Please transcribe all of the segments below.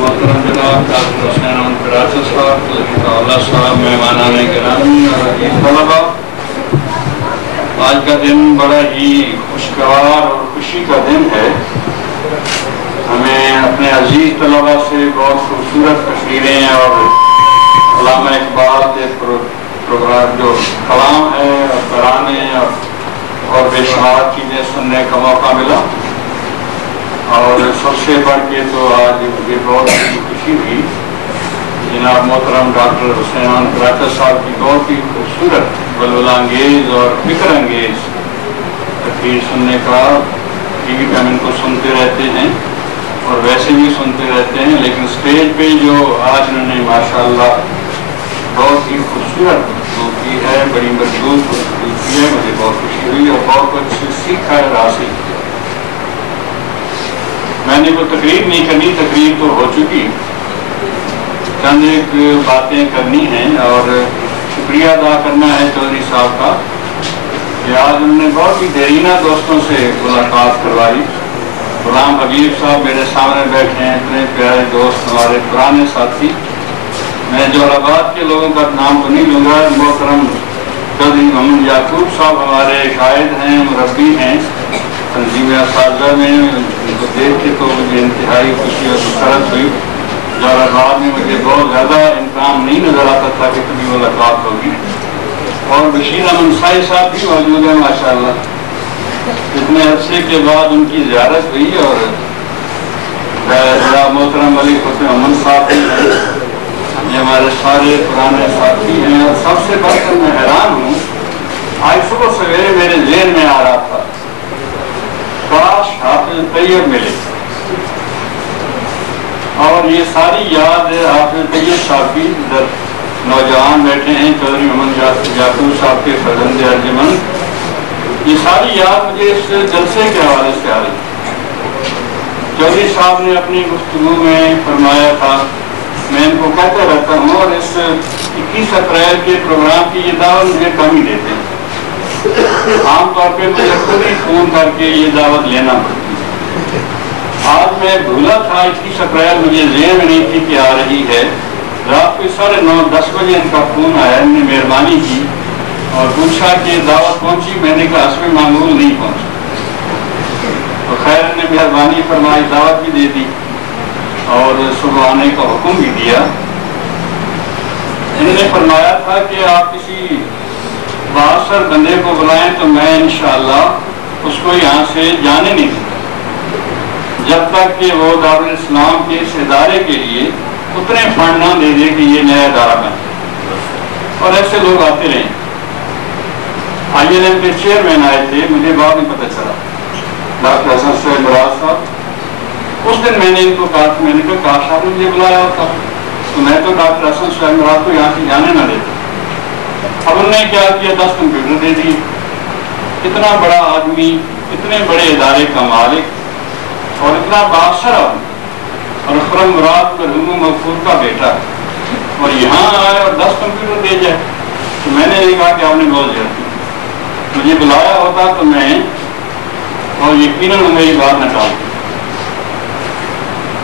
محترم جناب ڈاکٹر حسین احمد کراچی صاحب صاحب مہمانان گرامی اور عزیز طلباء، آج کا دن بڑا ہی خوشگوار اور خوشی کا دن ہے۔ ہمیں اپنے عزیز طلباء سے بہت خوبصورت تقریریں اور علامہ اقبال کے پروگرام جو کلام ہے اور ترانے اور بے شمار چیزیں سننے کا موقع ملا، اور سب سے بڑھ کے تو آج مجھے بہت خوشی ہوئی جناب محترم ڈاکٹر حسین احمد کراچی صاحب کی بہت ہی خوبصورت ولولہ انگیز اور فکر انگیز تقریر سننے کا۔ ٹی وی پہ ہم ان کو سنتے رہتے ہیں اور ویسے بھی سنتے رہتے ہیں، لیکن اسٹیج پہ جو آج انہوں نے ماشاءاللہ بہت ہی خوبصورت کی ہے، بڑی مضبوط کی ہے، مجھے بہت خوشی ہوئی اور بہت کچھ سیکھا ہے حاصل کیا۔ میں نے کوئی تقریر نہیں کرنی، تقریر تو ہو چکی، چند ایک باتیں کرنی ہیں اور شکریہ ادا کرنا ہے چودھری صاحب کا کہ آج انہوں نے بہت ہی دیرینہ دوستوں سے ملاقات کروائی۔ غلام حبیب صاحب میرے سامنے بیٹھے ہیں، اتنے پیارے دوست، ہمارے پرانے ساتھی۔ میں جوہر آباد کے لوگوں کا نام تو نہیں لوں گا، محترم چودھری محمد یعقوب صاحب ہمارے قائد ہیں، مربی ہیں تنظیم اساتذہ میں، ان کو دیکھ کے تو مجھے انتہائی خوشی اور مسرت ہوئی۔ جوہر آباد میں مجھے بہت زیادہ امکان نہیں نظر آتا تھا کہ کبھی ملاقات ہوگی، اور بشیر احمد سائی صاحب بھی موجود ہیں ماشاءاللہ۔ اتنے عرصے کے بعد ان کی زیارت ہوئی، اور محترم علی حسین محمد صاحب بھی ہیں، یہ ہمارے سارے پرانے ساتھی ہیں۔ اور سب سے بڑھ کر میں حیران ہوں، آج صبح سویرے میرے ذہن میں آ رہا تھا کاش حافظ طیب ملے، اور یہ ساری یاد حافظ طیب صاحب کی نوجوان بیٹھے ہیں، چودھری محمد یعقوب صاحب کے فرزند ارجمند، یہ ساری یاد مجھے اس جلسے کے حوالے سے آ رہی۔ چودھری صاحب نے اپنی گفتگو میں فرمایا تھا، میں ان کو کہتا رہتا ہوں، اور اس 21 اپریل کے پروگرام کی یہ دعوت مجھے کم ہی دیتے ہیں، عام طور پہ مجھے خود ہی فون کر کے یہ دعوت لینا پڑتی ہے۔ آج میں بھولا تھا، 21 اپریل مجھے ذہن میں نہیں تھی کہ آ رہی ہے۔ رات کو 9:30 بجے ان کا فون آیا، ان نے مہربانی کی اور پوچھا کہ دعوت پہنچی؟ میں نے کہا حسب معمول نہیں پہنچی، تو خیر ان نے مہربانی فرمائی، دعوت بھی دے دی اور صبح آنے کا حکم بھی دیا۔ انہوں نے فرمایا تھا کہ آپ کسی بااثر بندے کو بلائیں تو میں انشاءاللہ اس کو یہاں سے جانے نہیں دوں جب تک کہ وہ دارالاسلام کے اس ادارے کے لیے اتنے فنڈ نہ دے دے کہ یہ نیا ادارہ بنے، اور ایسے لوگ آتے رہے۔ ILM کے چیئرمین آئے تھے، مجھے بعد میں پتہ چلا، ڈاکٹر حسن صاحب مراد صاحب۔ اس دن میں نے ان کو کہا، میں نے کہا کاش آپ نے مجھے بلایا ہوتا تو میں تو ڈاکٹر حسن صاحب مراد کو یہاں سے جانے نہ دیتا۔ اب انہوں نے کیا کیا، 10 کمپیوٹر دے دی۔ اتنا بڑا آدمی، اتنے بڑے ادارے کا مالک اور اتنا بااثر آدمی، اور خرم مراد مرحوم مغفور کا بیٹا، اور یہاں آئے اور 10 کمپیوٹر دے جائے، تو میں نے یہ کہا کہ آپ نے بہت زیادہ مجھے بلایا ہوتا تو میں، اور یقیناً میری بات نہ ٹالتی۔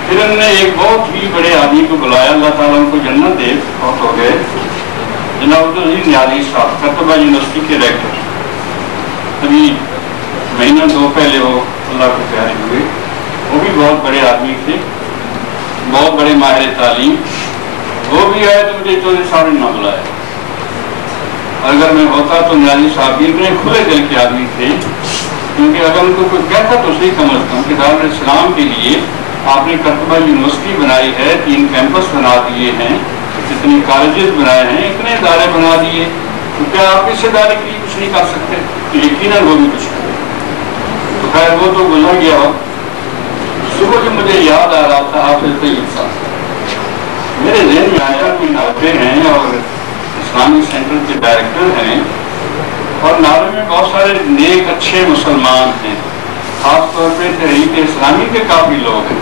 پھر انہوں نے ایک بہت ہی بڑے آدمی کو بلایا، اللہ تعالیٰ ان کو جنت دے، بہت ہو گئے، جناب عبدالعزیز نیازی صاحب، کرتبہ یونیورسٹی کے ریکٹر۔ ابھی مہینہ 2 پہلے وہ اللہ کو پیارے ہوئے، وہ بھی بہت بڑے آدمی تھے، بہت بڑے ماہر تعلیم۔ وہ بھی آئے تو مجھے چودھری صاحب نے نہ بلایا، اگر میں ہوتا تو نیازی صاحب بھی اتنے کھلے دل کے آدمی تھے، کیونکہ اگر ان کو کوئی کہتا تو صحیح سمجھتا ہوں کہ دارالاسلام کے لیے آپ نے کرتبہ یونیورسٹی بنائی ہے، 3 کیمپس بنا دیے ہیں، اتنی کالجز بنائے ہیں، اتنے ادارے بنا دیے، تو کیا آپ اس ادارے کے لیے کچھ نہیں کر سکتے؟ یقیناً وہ بھی کچھ کرے۔ تو خیر وہ تو گزر گیا ہو۔ صبح جب مجھے یاد آ رہا تھا حافظ طیب صاحب، میرے ذہن میں آیا کوئی ناظر ہیں اور اسلامی سینٹر کے ڈائریکٹر ہیں، اور نالے میں بہت سارے نیک اچھے مسلمان ہیں، خاص طور پہ تحریک اسلامی کے کافی لوگ ہیں،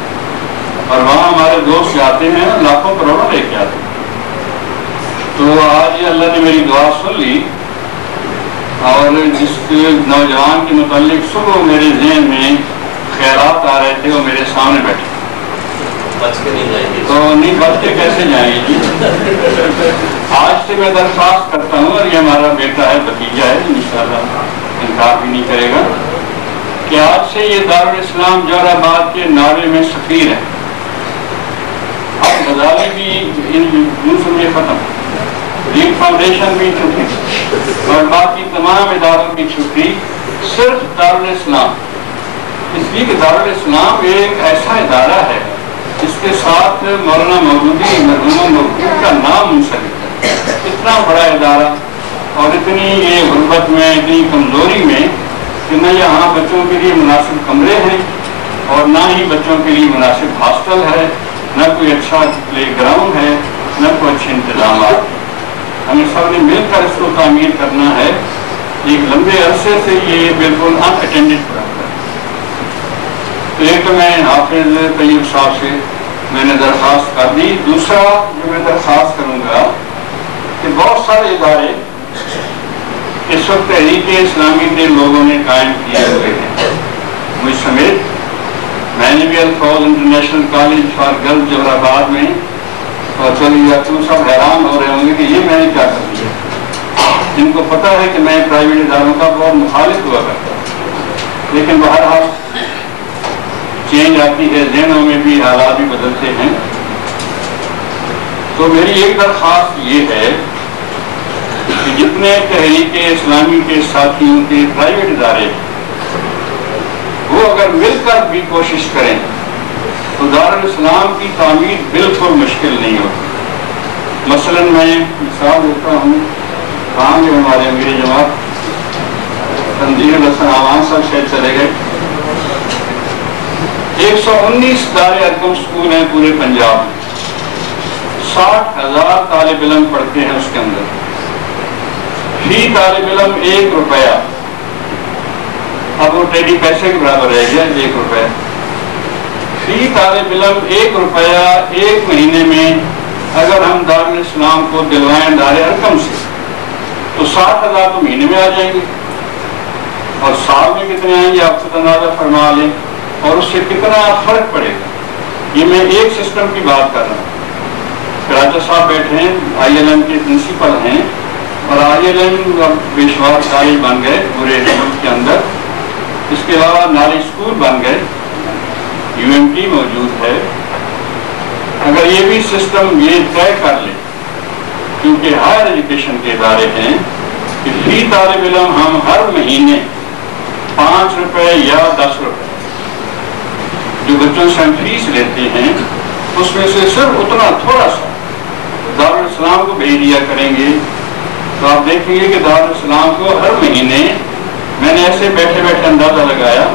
اور وہاں ہمارے دوست جاتے ہیں، لاکھوں کروڑوں لے کے آتے ہیں۔ تو آج اللہ نے میری دعا سن لی، اور جس نوجوان کے متعلق صبح میرے ذہن میں خیرات آ رہے تھے وہ میرے سامنے بیٹھے، بچ کے نہیں جائیں گے تو نہیں بچ کے کیسے جائیں گے جی؟ آج سے میں درخواست کرتا ہوں، اور یہ ہمارا بیٹا ہے، بھتیجا ہے، انشاءاللہ انکار بھی نہیں کرے گا، کہ آج سے یہ دارالاسلام جوہر آباد کے نعرے میں سفیر ہے۔ اب غزالی بھی یوں سمجھے ختم، لیگ فاؤنڈیشن بھی چھٹی اور باقی تمام اداروں کی چھٹی، صرف دارالاسلام، اس لیے کہ دارالاسلام ایک ایسا ادارہ ہے جس کے ساتھ مولانا مودودی مرحوم مودودی کا نام منسلک ہے۔ اتنا بڑا ادارہ اور اتنی یہ غربت میں، اتنی کمزوری میں کہ نہ یہاں بچوں کے لیے مناسب کمرے ہیں اور نہ ہی بچوں کے لیے مناسب ہاسٹل ہے، نہ کوئی اچھا پلے گراؤنڈ ہے، نہ کوئی اچھے انتظامات۔ ہمیں سب نے مل کر اس کو تعمیر کرنا ہے۔ ایک لمبے عرصے سے یہ بالکل ان اٹینڈڈ پڑا ہے۔ تو ایک تو میں حافظ طیب صاحب سے میں نے درخواست کر دی، دوسرا جو میں درخواست کروں گا کہ بہت سارے ادارے اس وقت تحریک اسلامی کے لوگوں نے قائم کیے ہوئے ہیں، مجھ سمیت۔ میں نے بھی الفوظ انٹرنیشنل کالج فار گرلز جوہر آباد میں، اور چلیے یاتو سب حیران ہو رہے ہوں گے کہ یہ میں نے کیا کر دیا، جن کو پتہ ہے کہ میں پرائیویٹ اداروں کا بہت مخالف ہوا کرتا ہوں، لیکن بہرحال چینج آتی ہے، ذہنوں میں بھی حالات بھی بدلتے ہیں۔ تو میری ایک درخواست یہ ہے کہ جتنے تحریک اسلامی کے ساتھیوں کے پرائیویٹ ادارے وہ اگر مل کر بھی کوشش کریں تو دارالاسلام کی تعمیر بالکل مشکل نہیں ہوتی۔ مثلا میں مثال دیتا ہوں، کام جو ہمارے امیر جماعت تنظیر الحسن عوام صاحب شاید چلے گئے، 119 دار ارقم سکول ہیں پورے پنجاب میں، 60,000 طالب علم پڑھتے ہیں اس کے اندر، فی طالب علم 1 روپیہ، اب وہ ٹیڈی پیسے کے برابر رہ گیا 1 روپیہ، فی طالب علم 1 روپیہ ایک مہینے میں اگر ہم دارالاسلام کو دلوائیں دار ارقم سے تو 60,000 تو مہینے میں آ جائیں گے، اور سال میں کتنے آئیں گے آپ خود اندازہ فرما لیں، اور اس سے کتنا فرق پڑے گا۔ یہ میں ایک سسٹم کی بات کر رہا ہوں۔ راجہ صاحب بیٹھے ہیں، آئی ایل ایم کے پرنسپل ہیں، اور آئی ایل ایم پیشوار کالج بن گئے پورے ملک کے اندر، اس کے علاوہ ناری اسکول بن گئے، یو ایم ٹی موجود ہے۔ اگر یہ بھی سسٹم یہ طے کر لے، کیونکہ ہائر ایجوکیشن کے ادارے ہیں، کہ فی طالب علم ہم ہر مہینے 5 روپے یا 10 روپے جو بچوں سے ہم فیس لیتے ہیں، اس میں سے صرف اتنا تھوڑا سا دارالاسلام کو بھیج دیا کریں گے، تو آپ دیکھیں گے کہ دارالاسلام کو ہر مہینے، میں نے ایسے بیٹھے بیٹھے اندازہ لگایا،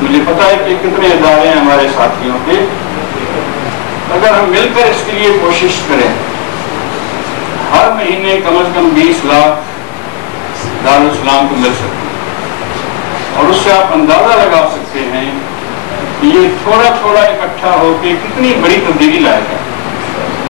مجھے پتا ہے کہ کتنے ادارے ہیں ہمارے ساتھیوں کے، اگر ہم مل کر اس کے لیے کوشش کریں، ہر مہینے کم از کم 20 لاکھ دارالاسلام کو مل سکتے ہیں، اور اس سے آپ اندازہ لگا سکتے ہیں کہ یہ تھوڑا تھوڑا اکٹھا ہو کے کتنی بڑی تبدیلی لائے گا۔